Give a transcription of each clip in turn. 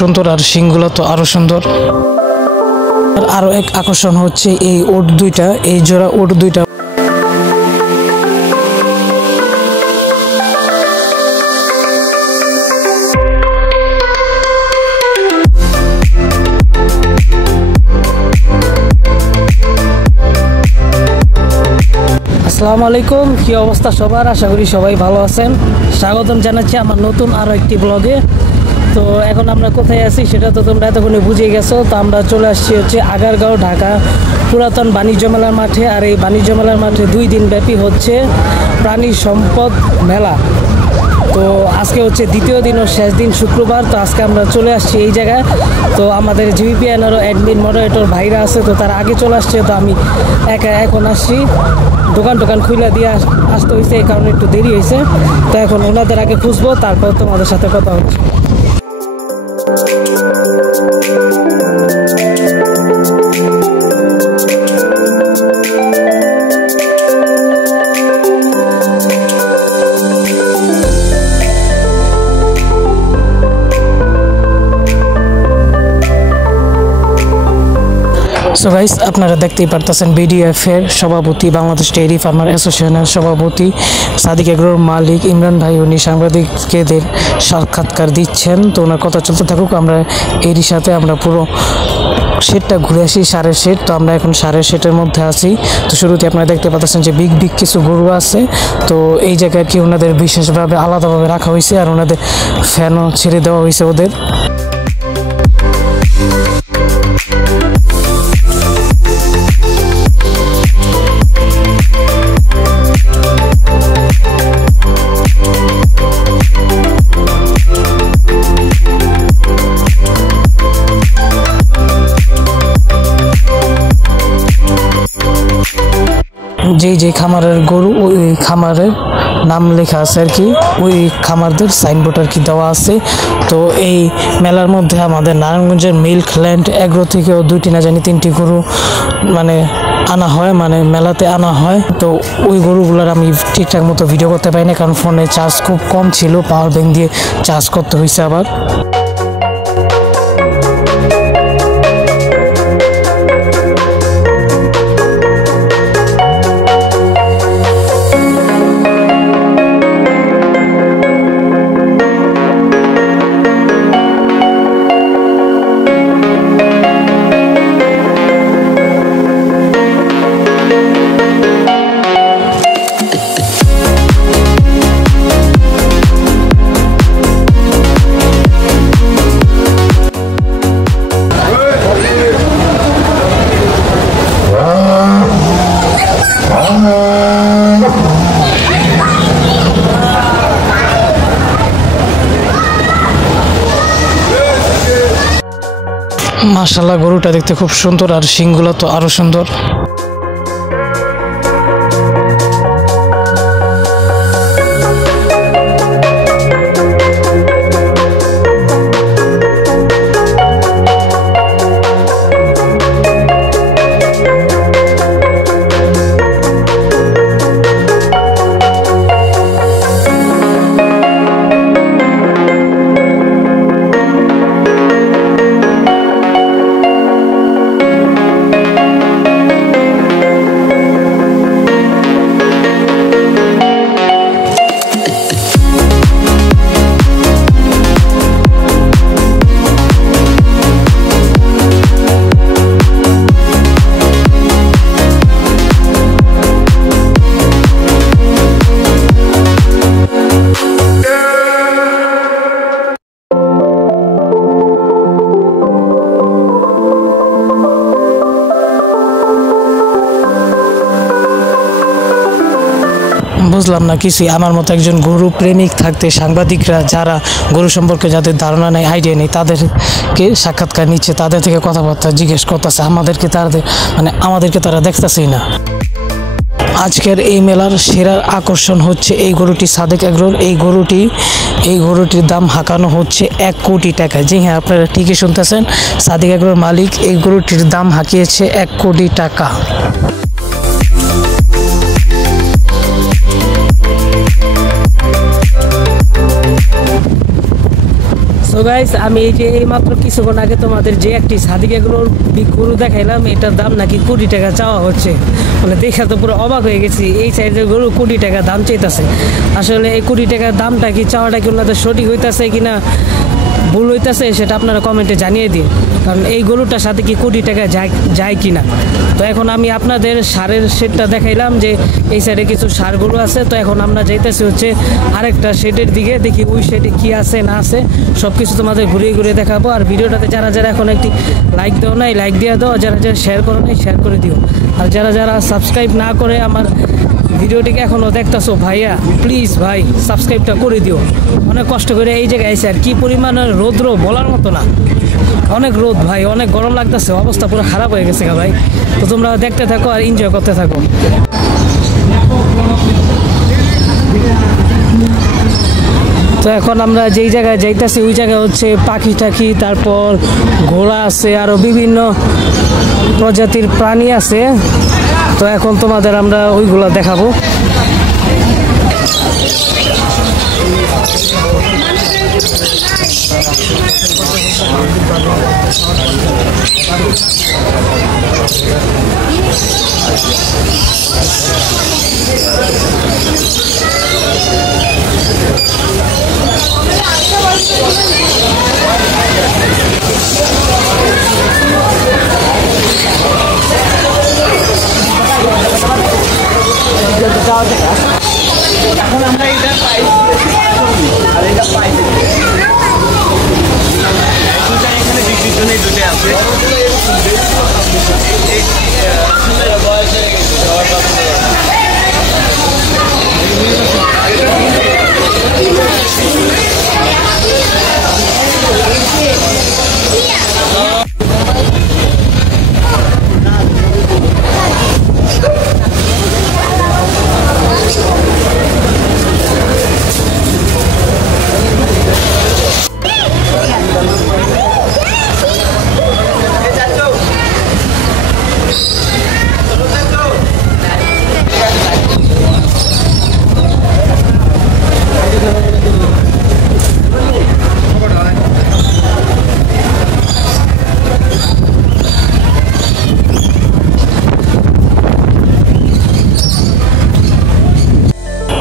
সুন্দর, আর শিংগুলো তো আরো সুন্দর। আর আরো এক আকর্ষণ হচ্ছে এই উট দুইটা, এই জোড়া উট দুইটা। আসসালামু আলাইকুম, কি অবস্থা সবার? আশা করি সবাই ভালো আছেন। স্বাগতম জানাচ্ছি আমার নতুন আরো একটি ব্লগে। তো এখন আমরা কোথায় আছি সেটা তো তোমরা এতক্ষণে বুঝে গেছো। তো আমরা চলে আসছি হচ্ছে আগারগাঁও, ঢাকা পুরাতন বাণিজ্য মেলার মাঠে। আর এই বাণিজ্য মেলার মাঠে 2 দিন ব্যাপী হচ্ছে প্রাণী সম্পদ মেলা। তো আজকে হচ্ছে দ্বিতীয় দিন ও শেষ দিন, শুক্রবার। তো আজকে আমরা চলে আসছি এই জায়গায়। তো আমাদের জিবিপিএনেরও অ্যাডমিন মডারেটর ভাইরা আছে, তো তারা আগে চলে আসছে। তো আমি একা এখন আসছি, দোকান খুলে দিয়ে আসতে হয়েছে, এই কারণে একটু দেরি হয়েছে। তো এখন ওনাদের আগে খুঁজবো, তারপর তোমাদের সাথে কথা হচ্ছে। সো গাইস, আপনারা দেখতেই পারতেছেন বিডিএফ এর সভাপতি, বাংলাদেশ ডেইরি ফার্মার অ্যাসোসিয়েশনের সভাপতি সাদিক এগ্রোর মালিক ইমরান ভাই, উনি সাংবাদিকদের সাক্ষাৎকার দিচ্ছেন। তো ওনার কথা চলতে থাকুক, আমরা এরই সাথে আমরা পুরো শেডটা ঘুরে আসি, সারের শেড। তো আমরা এখন সারের শেডের মধ্যে আছি। তো শুরুতে আপনারা দেখতে পাচ্ছেন যে বিগ কিছু গরু আছে। তো এই জায়গায় কি ওনাদের বিশেষভাবে আলাদাভাবে রাখা হয়েছে, আর ওনাদের ফ্যানও ছেড়ে দেওয়া হয়েছে ওদের। যে খামারের গরু, ওই খামারের নাম লেখা আছে আর কি, ওই খামারদের সাইনবোর্ড আর কি দেওয়া আছে। তো এই মেলার মধ্যে আমাদের নারায়ণগঞ্জের মিল্কল্যান্ড এগ্রো থেকেও 2টি না জানি 3টি গরু মানে আনা হয়, মানে মেলাতে আনা হয়। তো ওই গরুগুলোর আমি ঠিকঠাক মতো ভিডিও করতে পারি না, কারণ ফোনে চার্জ খুব কম ছিল, পাওয়ার ব্যাংক দিয়ে চার্জ করতে হয়েছে আবার। মাশাআল্লাহ, গরুটা দেখতে খুব সুন্দর, আর শিংগুলো তো আরো সুন্দর। বুঝলাম না কিছুই। আমার মতো একজন গরু প্রেমিক থাকতে সাংবাদিকরা যারা গরু সম্পর্কে যাদের ধারণা নেই, আইডিয়া নেই, তাদেরকে সাক্ষাৎকার নিচ্ছে, তাদের থেকে কথাবার্তা জিজ্ঞেস করতেছে, আমাদেরকে তারা দেখতেছেই না। আজকের এই মেলার সেরা আকর্ষণ হচ্ছে এই গরুটি, সাদেক এগ্রোর এই গরুটির দাম হাঁকানো হচ্ছে 1 কোটি টাকা। জি হ্যাঁ, আপনারা ঠিকই শুনতেছেন, সাদেক এগ্রোর মালিক এই গরুটির দাম হাঁকিয়েছে 1 কোটি টাকা। সো গাইস, আমি এই যে এইমাত্র কিছুক্ষণ আগে তোমাদের যে একটি সাদিকা গরু দেখাইলাম, এটার দাম নাকি কোটি টাকা চাওয়া হচ্ছে। মানে দেখা তো পুরো অবাক হয়ে গেছি, এই সাইজের গরু কোটি টাকা দাম চাইতেছে। আসলে এই কোটি টাকার দামটা কি চাওয়াটা কি ওনাদের সঠিক হইতেছে কিনা ভুল হইতেছে সেটা আপনারা কমেন্টে জানিয়ে দিন, কারণ এই গরুটার সাথে কি কোটি টাকা যায় কিনা। তো এখন আমি আপনাদের সারের শেডটা দেখাইলাম যে এই সাইডে কিছু সার গরু আছে। তো এখন আমরা যাইতেছি হচ্ছে আরেকটা শেডের দিকে, দেখি ওই শেডে কি আছে না আছে সব কিছু তোমাদের ঘুরিয়ে ঘুরিয়ে দেখাবো। আর ভিডিওটাতে যারা যারা এখন একটি লাইক দেওয়া নাই লাইক দিয়ে দাও, যারা যারা শেয়ার করো নাই শেয়ার করে দিও। আর যারা যারা সাবস্ক্রাইব না করে আমার ভিডিওটিকে এখনও দেখতেছো ভাইয়া, প্লিজ ভাই সাবস্ক্রাইবটা করে দিও। অনেক কষ্ট করে এই জায়গায় আইসি, আর কি পরিমাণের রৌদ্র বলার মতো না, অনেক রোদ ভাই, অনেক গরম লাগতেছে, অবস্থা পুরো খারাপ হয়ে গেছে ভাই। তো তোমরা দেখতে থাকো আর এনজয় করতে থাকো। তো এখন আমরা যেই জায়গায় যাইতেছি ওই জায়গায় হচ্ছে পাখি টাখি, তারপর ঘোড়া আছে, আরও বিভিন্ন প্রজাতির প্রাণী আছে। তো এখন তোমাদের আমরা ওইগুলো দেখাবো। এখন আমরা এটা পাই আর এটা পাই দুটা এখানে বিক্রির জন্য দুটো আছে। বয়স হয়ে গেছে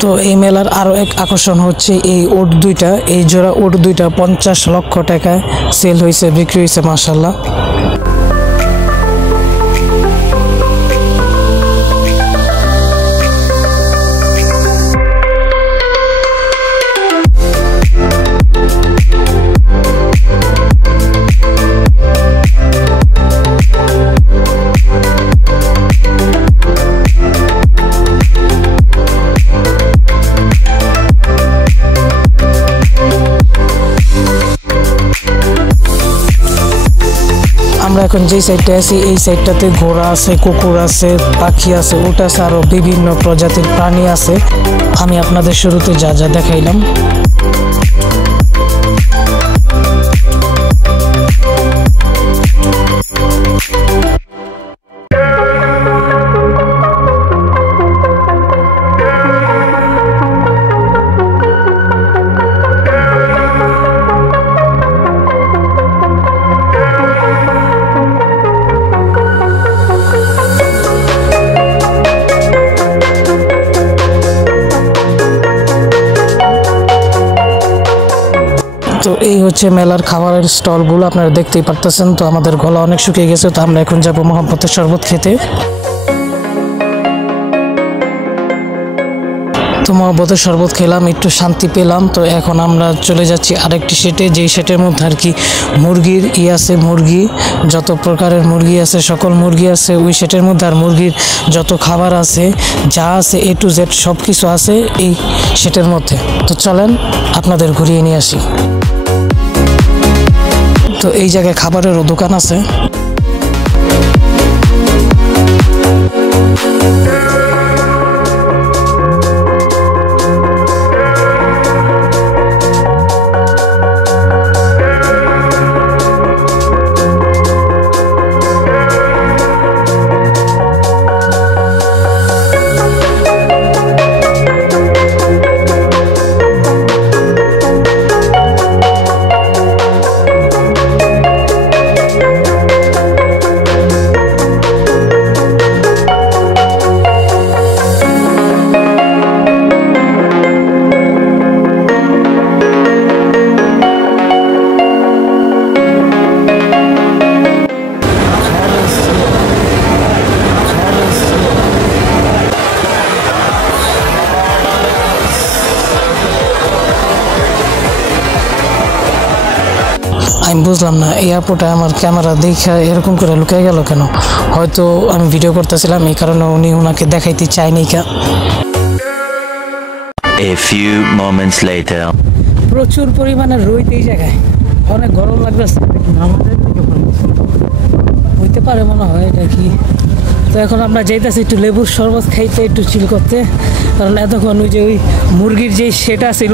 তো এই মেলার আরও এক আকর্ষণ হচ্ছে এই উট দুইটা, এই জোড়া উট দুইটা 50 লক্ষ টাকায় সেল হয়েছে, বিক্রি হয়েছে মাশাআল্লাহ। আমরা এখন যেই সাইডটা আছি এই সাইডটাতে ঘোড়া আছে, কুকুর আছে, পাখি আছে, উট আছে, আরো বিভিন্ন প্রজাতির প্রাণী আছে। আমি আপনাদের শুরুতে যা যা দেখাইলাম। তো এই হচ্ছে মেলার খাবারের স্টলগুলো, আপনারা দেখতেই পারতেছেন। তো আমাদের গলা অনেক শুকিয়ে গেছে, তো আমরা এখন যাব মহব্বতের শরবত খেতে। তো মহব্বতের শরবত খেলাম, একটু শান্তি পেলাম। তো এখন আমরা চলে যাচ্ছি আরেকটি সেটে, যেই সেটের মধ্যে আর কি মুরগির আছে, মুরগি যত প্রকারের মুরগি আছে সকল মুরগি আছে ওই সেটের মধ্যে। আর মুরগির যত খাবার আছে যা আছে A to Z সব কিছু আছে এই সেটের মধ্যে। তো চলেন আপনাদের ঘুরিয়ে নিয়ে আসি। তো এই জায়গায় খাবারেরও দোকান আছে। আমি বুঝলাম না এয়ারপোর্টে আমার ক্যামেরা দেখে এরকম করে লুকিয়ে গেল কেন। হয়তো আমি ভিডিও করতেছিলাম এই কারণে উনি ওনাকে দেখাইতে চায়নি কা। A few moments later. প্রচুর পরিমাণে রোদ এই জায়গায়, অনেক গরম লাগতেছে। আমাদের হইতে পারে মনে হয় এটা কি। তো এখন আমরা যাইতেছি একটু লেবুর শরবত খাইতে, একটু চিল করতে, কারণ এতক্ষণ ওই যে ওই মুরগির যে শেডটা ছিল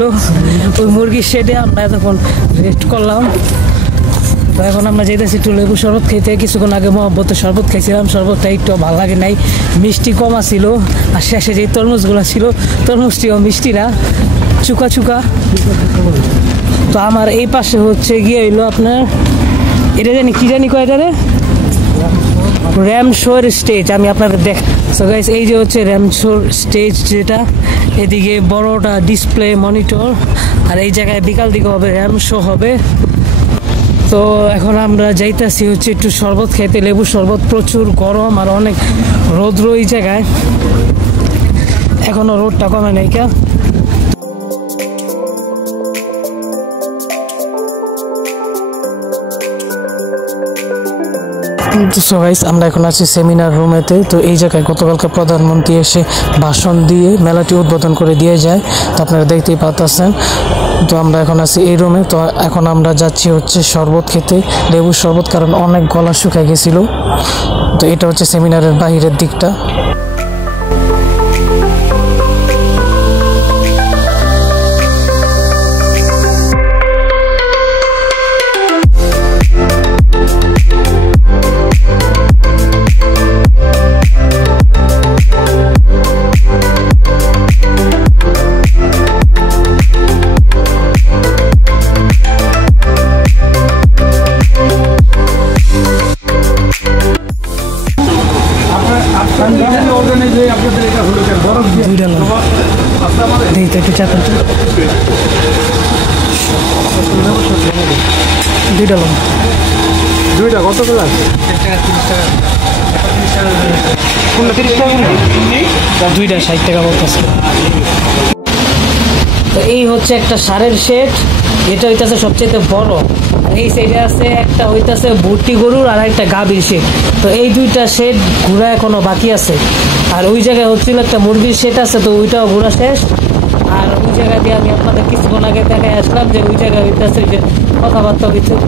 ওই মুরগির শেডে আমরা এতক্ষণ রেস্ট করলাম। তো এখন আমরা যাইতেছি একটু লেবু শরবত খাইতে। কিছুক্ষণ আগে মহব্বতের শরবত খাইছিলাম, শরবতটা একটু ভালো লাগে নাই, মিষ্টি কম ছিল। আর শেষে যে তরমুজগুলো ছিল তরমুজটিও মিষ্টি না, চুকা চুকা। তো আমার এই পাশে হচ্ছে গিয়ে হইলো আপনার এটা জানি কি জানি কয় এটারে র্যামশোর স্টেজ। আমি আপনাদের দেখ সো গাইস, এই যে হচ্ছে র্যামশোর স্টেজ, যেটা এদিকে বড়টা ডিসপ্লে মনিটর, আর এই জায়গায় বিকাল দিকে হবে র্যামশো হবে। তো এখন আমরা যাইতেছি হচ্ছে একটু শরবত খাইতে, লেবু শরবত। প্রচুর গরম আর অনেক রৌদ্র এই জায়গায়, এখনো রোদটা কমে নাই কা। সো গাইস, আমরা এখন আছি সেমিনার রুমেতে। তো এই জায়গায় গতকালকে প্রধানমন্ত্রী এসে ভাষণ দিয়ে মেলাটি উদ্বোধন করে দিয়ে যায়, তো আপনারা দেখতেই পাচ্ছেন। তো আমরা এখন আছি এই রুমে। তো এখন আমরা যাচ্ছি হচ্ছে শরবত খেতে, লেবুর শরবত, কারণ অনেক গলা শুকায় গেছিল। তো এটা হচ্ছে সেমিনারের বাহিরের দিকটা। একটু চাপেন তো, দুইটা কত করে আছে? দুইটা 60 টাকা বলতেছে। তো এই হচ্ছে একটা সারের শেড, এটা হইতেছে সবচেয়ে বড়। আর এই সাইডে আছে একটা হইতেছে ভর্তি গরুর আর একটা গাভীর শেড। তো এই দুইটা শেড ঘোরা এখনো বাকি আছে। আর ওই জায়গায় হচ্ছিল একটা মুরগির শেড আছে, তো ওইটাও ঘোরা শেষ। আর ওই জায়গা দিয়ে আমি আপনাদের কিছুক্ষণ আগে দেখাই আসলাম যে ওই জায়গায় হইতেছে যে কথাবার্তা হয়েছিল,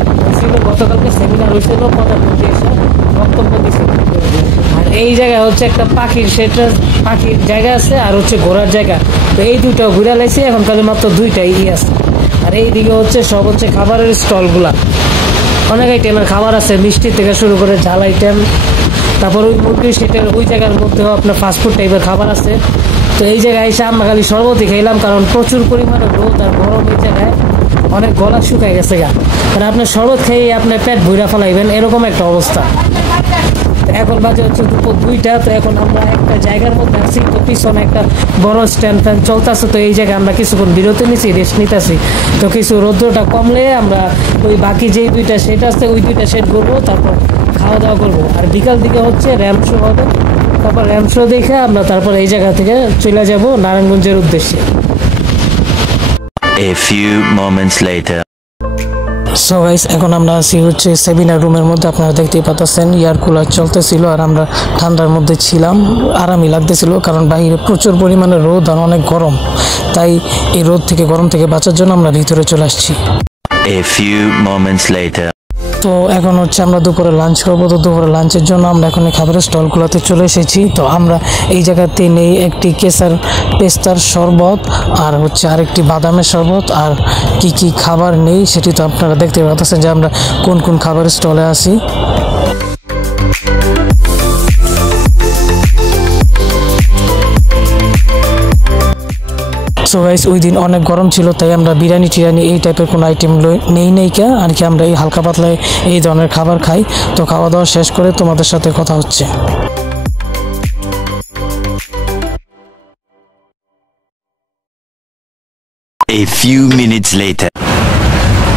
গতকালকে সেমিনার হয়েছিল, প্রধানমন্ত্রী এসে বক্তব্য দিয়েছিল। আর এই জায়গায় হচ্ছে একটা পাখির শেড, পাখির জায়গা আছে, আর হচ্ছে ঘোরার জায়গা। তো এই দুইটাও ঘুরে লাইছি, এখন খালি মাত্র দুইটাই আছে। আর এইদিকে হচ্ছে সব হচ্ছে খাবারের স্টলগুলা, অনেক আইটেমের খাবার আছে, মিষ্টি থেকে শুরু করে ঝাল আইটেম। তারপর ওই মুরগির সেটের ওই জায়গার মধ্যেও আপনার ফাস্টফুড টাইপের খাবার আছে। তো এই জায়গায় এসে আমরা খালি শরবতই খাইলাম, কারণ প্রচুর পরিমাণে রোদ আর গরম এই জায়গায়, অনেক গলা শুকায় গেছে গা। কারণ আপনার শরবত খেয়ে আপনার পেট ভুইরা ফেলাইবেন, এরকম একটা অবস্থা। এখন বাজে হচ্ছে দুপুর 2টা। তো এখন আমরা একটা জায়গার মধ্যে আছি, তো পিছনে একটা বড় স্ট্যান্ড ফ্যান চলতেছে। তো এই জায়গায় আমরা কিছুক্ষণ বিরতি নিছি, রেস্ট নিতেছি। তো কিছু রৌদ্রটা কমলে আমরা ওই বাকি যেই দুইটা সেট আছে ওই দুইটা সেট করবো, তারপর খাওয়া দাওয়া করবো। আর বিকাল দিকে হচ্ছে র্যাম শো হবে, তারপর র্যাম শো দেখে আমরা তারপর এই জায়গা থেকে চলে যাব নারায়ণগঞ্জের উদ্দেশ্যে। A few moments later. So guys, এখন আমরা আছি হচ্ছে সেমিনার রুমের মধ্যে। আপনারা দেখতেই পাচ্ছেন এয়ার কুলার চলতেছিল, আর আমরা ঠান্ডার মধ্যে ছিলাম, আরামই লাগতেছিল। কারণ বাইরে প্রচুর পরিমাণে রোদ আর অনেক গরম, তাই এই রোদ থেকে গরম থেকে বাঁচার জন্য আমরা ভিতরে চলে আসছি। A few moments later. তো এখন হচ্ছে আমরা দুপুরে লাঞ্চ করবো। তো দুপুরে লাঞ্চের জন্য আমরা এখন এই খাবারের স্টলগুলোতে চলে এসেছি। তো আমরা এই জায়গাতে নেই একটি কেসার পেস্তার শরবত, আর হচ্ছে আরেকটি বাদামের শরবত। আর কি কি খাবার নেই সেটি তো আপনারা দেখতে পাচ্ছেন যে আমরা কোন কোন খাবারের স্টলে আছি। সো গাইস, ওই দিন অনেক গরম ছিল, তাই আমরা বিরিয়ানি টিরিয়ানি এই টাইপের কোনো আইটেম নেই কে, আর কি আমরা এই হালকা পাতলায় এই ধরনের খাবার খাই। তো খাওয়া দাওয়া শেষ করে তোমাদের সাথে কথা হচ্ছে। A few minutes later.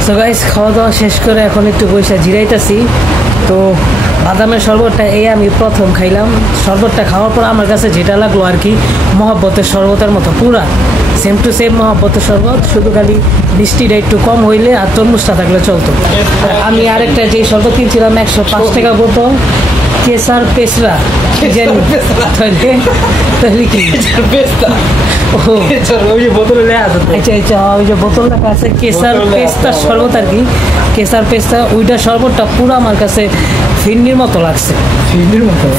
So guys, খাওয়া দাওয়া শেষ করে এখন একটু বসে জিরাইতেছি। তো বাদামের শরবতটা এই আমি প্রথম খাইলাম। শরবতটা খাওয়ার পর আমার কাছে যেটা লাগলো আর কি মহব্বতের শরবতের মতো, পুরা সেম টু সেম মহব্বতের শরবত, শুধু খালি মিষ্টিটা একটু কম হইলে আর তরমুজটা থাকলে চলতো। আমি আরেকটা যে শরবত কিনছিলাম 105 টাকা বোতল, কেসার পেসরা, কি জানি তাহলে কি ওই যে বোতলে আচ্ছা ওই যে বোতল রাখা আছে কেসার পেস্তার শরবত আর কি, কেসার পেস্তা, ওইটা শরবতটা পুরো আমার কাছে ফিরনির মতো লাগছে।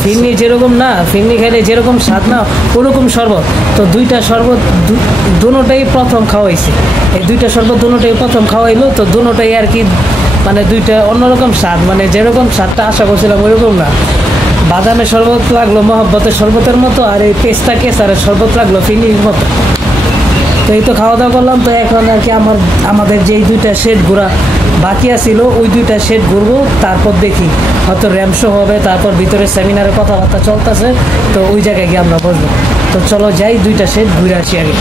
ফিরনি যেরকম না, ফিরনি খেলে যেরকম স্বাদ না ওরকম শরবত। তো দুইটা শরবত দুটোটাই প্রথম খাওয়াইছে, এই দুইটা শরবত দুটোটাই প্রথম খাওয়াইলো, তো দুটোটাই আর কি মানে দুইটা অন্যরকম স্বাদ, মানে যেরকম স্বাদটা আশা করছিলাম ওইরকম না। বাদামের শরবত লাগলো মহব্বতের শরবতের মতো, আর এই পেস্তা কেসারের শরবত লাগলো ফিরনির মতো। তো এই তো খাওয়া দাওয়া করলাম। তো এখন আর কি আমাদের যেই দুইটা শেড ঘোরা বাকি আছিল, ওই দুইটা শেড ঘুরবো, তারপর দেখি হয়তো র্যাম্প শো হবে, তারপর ভিতরে সেমিনারে কথাবার্তা চলতেছে, তো ওই জায়গায় গিয়ে আমরা বসবো। তো চলো যাই, দুইটা শেড ঘুরে আসি আগে।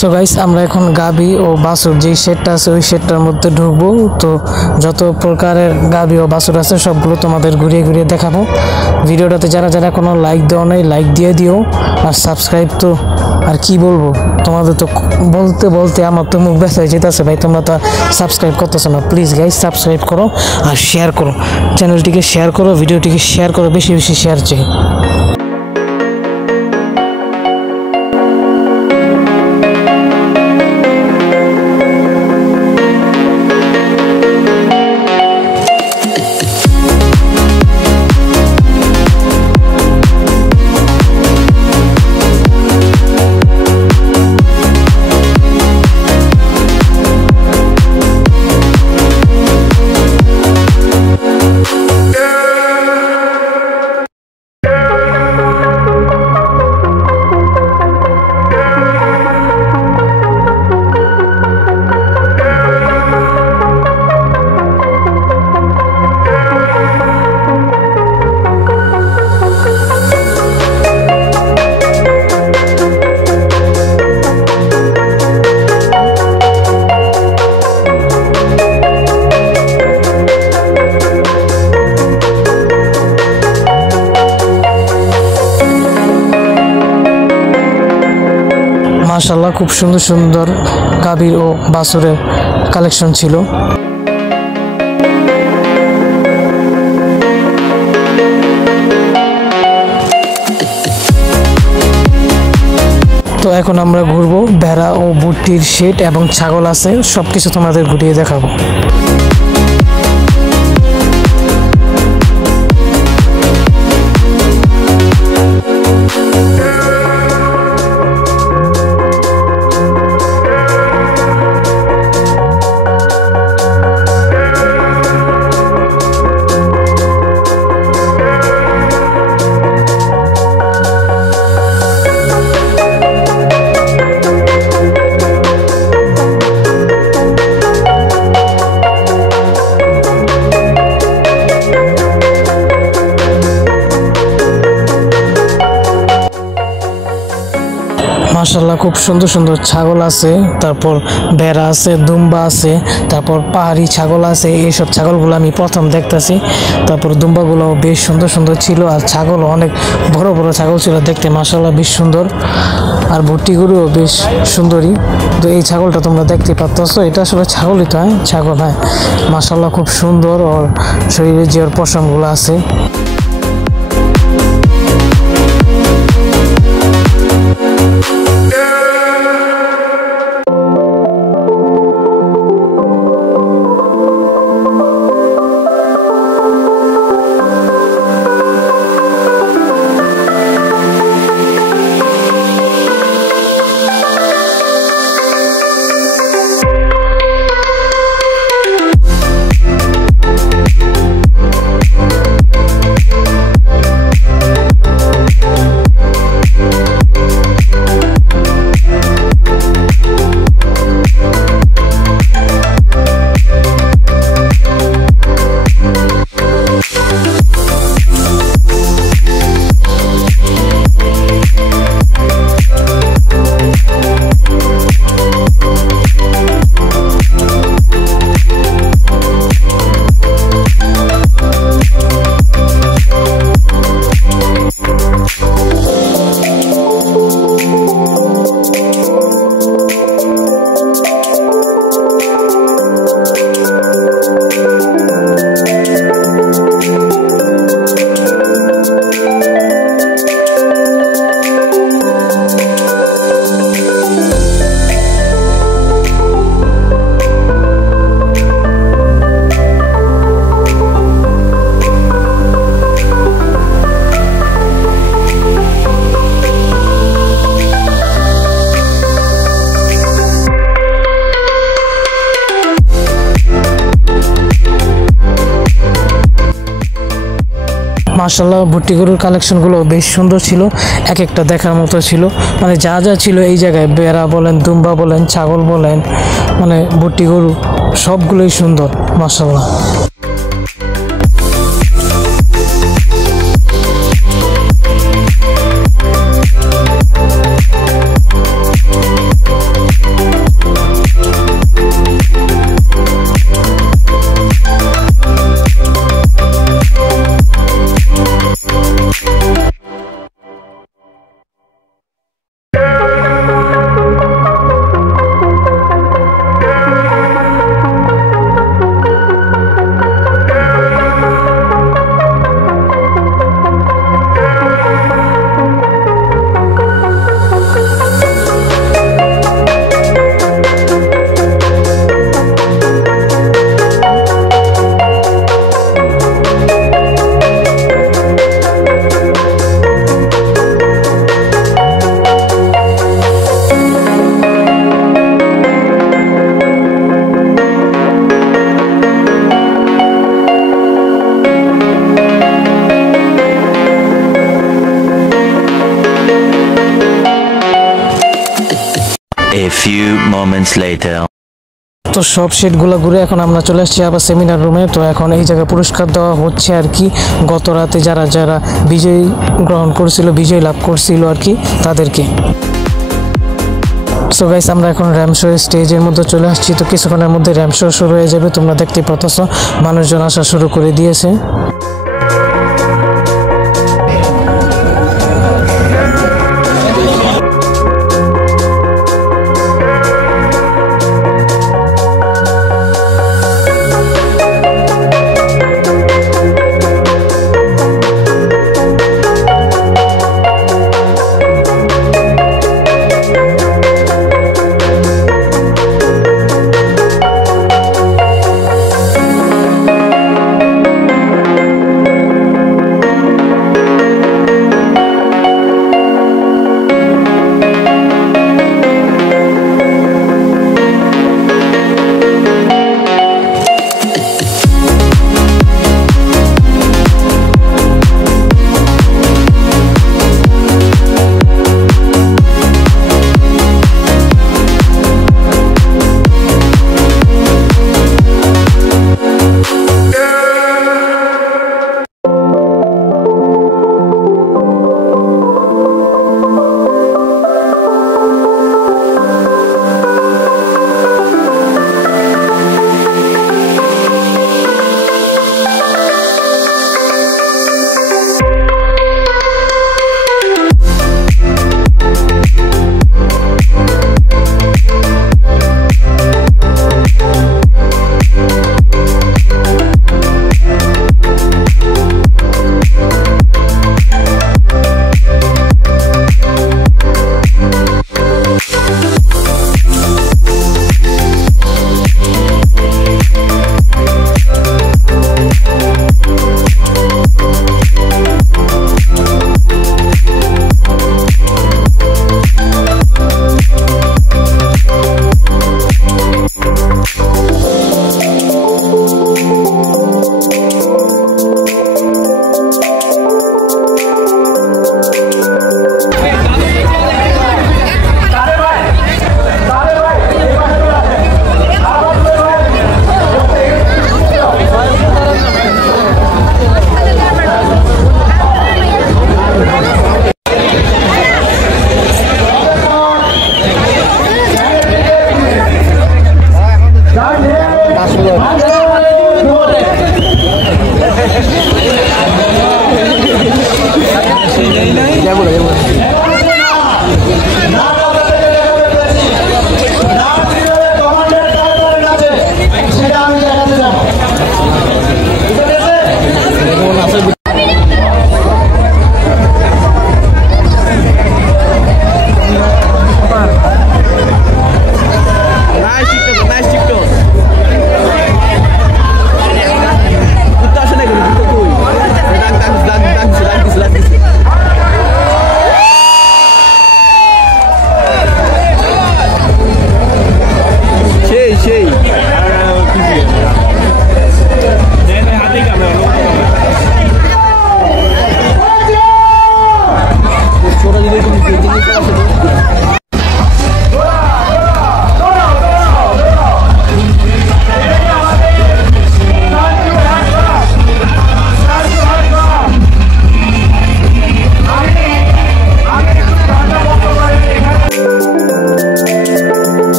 সো গাইস, আমরা এখন গাবি ও বাছুর যেই শেডটা আছে ওই শেডটার মধ্যে ঢুকবো। তো যত প্রকারের গাবি ও বাছুর আছে সবগুলো তোমাদের ঘুরিয়ে ঘুরিয়ে দেখাবো। ভিডিওটাতে যারা যারা কোনো লাইক দেওয়া নেই লাইক দিয়ে দিও, আর সাবস্ক্রাইব তো আর কি বলবো, তোমাদের তো বলতে বলতে আমার তো মুখ ব্যথা হয়ে যেতেছে ভাই, তোমরা তো সাবস্ক্রাইব করতেছো না। প্লিজ গাইস সাবস্ক্রাইব করো আর শেয়ার করো, চ্যানেলটিকে শেয়ার করো, ভিডিওটিকে শেয়ার করো, বেশি বেশি শেয়ার চাই। মাশাআল্লাহ, খুব সুন্দর সুন্দর গাভীর ও বাছুরের কালেকশন ছিল। তো এখন আমরা ঘুরবো ভেড়া ও ভুট্টির শেড এবং ছাগল আছে, সবকিছু তোমাদের ঘুরিয়ে দেখাবো। মাশাআল্লাহ, খুব সুন্দর সুন্দর ছাগল আছে, তারপর ভেড়া আছে, দুম্বা আছে, তারপর পাহাড়ি ছাগল আছে। এইসব ছাগলগুলো আমি প্রথম দেখতেছি। তারপর দুম্বাগুলো বেশ সুন্দর সুন্দর ছিল, আর ছাগল অনেক বড় বড় ছাগল ছিল দেখতে, মাশাআল্লাহ বেশ সুন্দর। আর ভুট্টিগুলোও বেশ সুন্দরী। তো এই ছাগলটা তোমরা দেখতে পাচ্ছ, এটা আসলে ছাগলই তো, হ্যাঁ ছাগল, হ্যাঁ মাশাআল্লাহ খুব সুন্দর। ওর শরীরে যে ওর পশমগুলো আছে। মাশাআল্লাহ ভুট্টি গরুর কালেকশনগুলো বেশ সুন্দর ছিল, এক একটা দেখার মতো ছিল। মানে যা যা ছিল এই জায়গায়, বেড়া বলেন, দুম্বা বলেন, ছাগল বলেন, মানে ভুট্টি গরু সবগুলোই সুন্দর মাশাআল্লাহ। A few moments later. তো সব সেটগুলো ঘুরে এখন আমরা চলে আসছি আবার সেমিনার রুমে। তো এখন এই জায়গায় পুরস্কার দেওয়া হচ্ছে আর কি, গত রাতে যারা যারা বিজয় গ্রহণ করছিল, বিজয় লাভ করছিল আর কি তাদেরকে। সো গাইস আমরা এখন র্যাম শো স্টেজের মধ্যে চলে আসছি। তো কিছুক্ষণের মধ্যে র্যাম শো শুরু হয়ে যাবে, তোমরা দেখতে পাচ্ছ মানুষজন আসা শুরু করে দিয়েছে।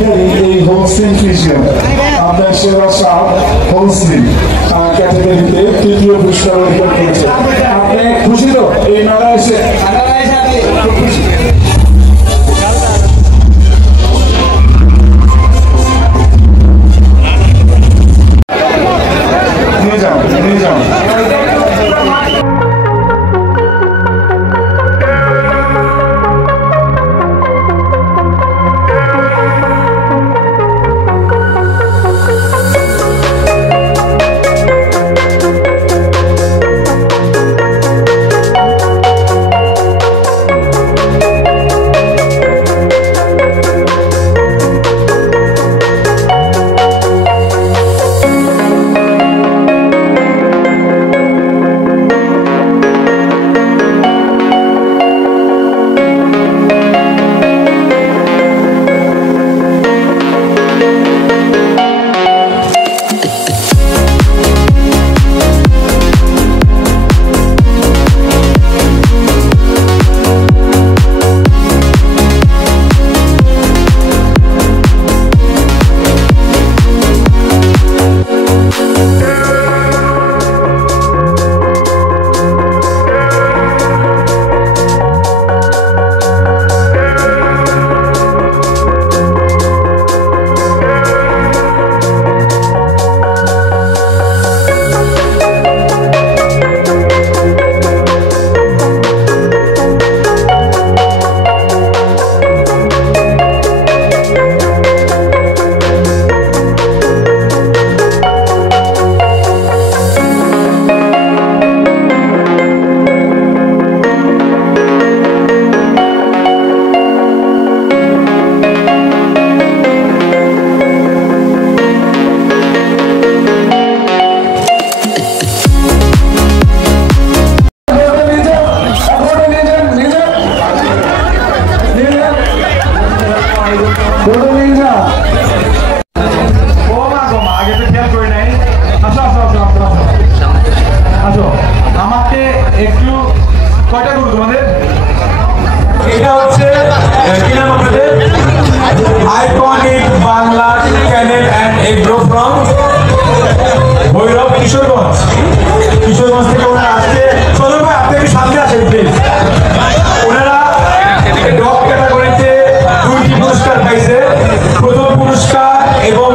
ক্যাটাগরি এই হোলসেল ফিজিয়াম আপনার সেবা সাপ হোলসেল ক্যাটাগরিতে তৃতীয় পুরস্কার অর্জন করেছে। আপনি খুশি তো এই মেলা এসে? খুশি। নিয়ে যাও নিয়ে যাও। Iconic Bangla Kennel and Agro from Bhairab Kishoreganj থেকে ওনারা আসছে। চলুন ভাই আপনি সামনে আসেন প্লিজ। ওনারা ডগ ক্যাটাগরিতে 2টি পুরস্কার পাইছে, প্রথম পুরস্কার এবং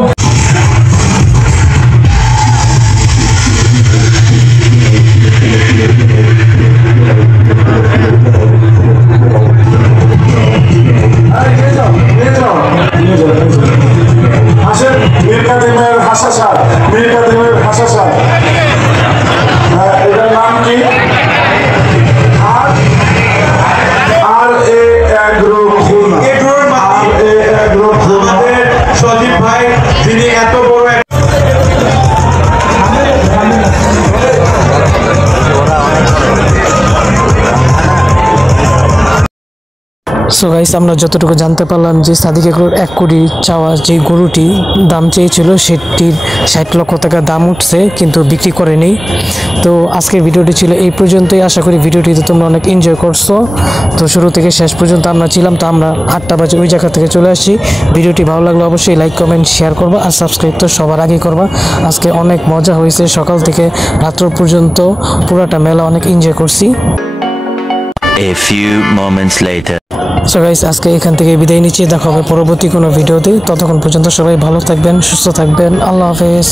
আসেন মিরকাদিমের হাসা সার, মিরকাদিমের হাসা সার, এটার নাম কি? আর এ অ্যাগ্রো খুলনা, আর এ অ্যাগ্রো খুলনা। সজীব ভাই যিনি এত বড় সো গাইস, আমরা যতটুকু জানতে পারলাম যে সাদিক এগ্রোর 1 কোটি চাওয়া যে গরুটি দাম চেয়েছিল সেটির 60 লক্ষ টাকা দাম উঠছে, কিন্তু বিক্রি করেনি। তো আজকের ভিডিওটি ছিল এই পর্যন্তই। আশা করি ভিডিওটিতে তোমরা অনেক এনজয় করছো। তো শুরু থেকে শেষ পর্যন্ত আমরা ছিলাম। তো আমরা 8টা বাজে ওই জায়গা থেকে চলে আসি। ভিডিওটি ভালো লাগলে অবশ্যই লাইক কমেন্ট শেয়ার করবা, আর সাবস্ক্রাইব তো সবার আগে করবা। আজকে অনেক মজা হয়েছে, সকাল থেকে রাত্র পর্যন্ত পুরোটা মেলা অনেক এনজয় করছি। A few moments later. So guys, আজকে এখান থেকে বিদায় নিচ্ছি। দেখা হবে পরবর্তী কোনো ভিডিওতে। ততক্ষণ পর্যন্ত সবাই ভালো থাকবেন, সুস্থ থাকবেন। আল্লাহ হাফেজ।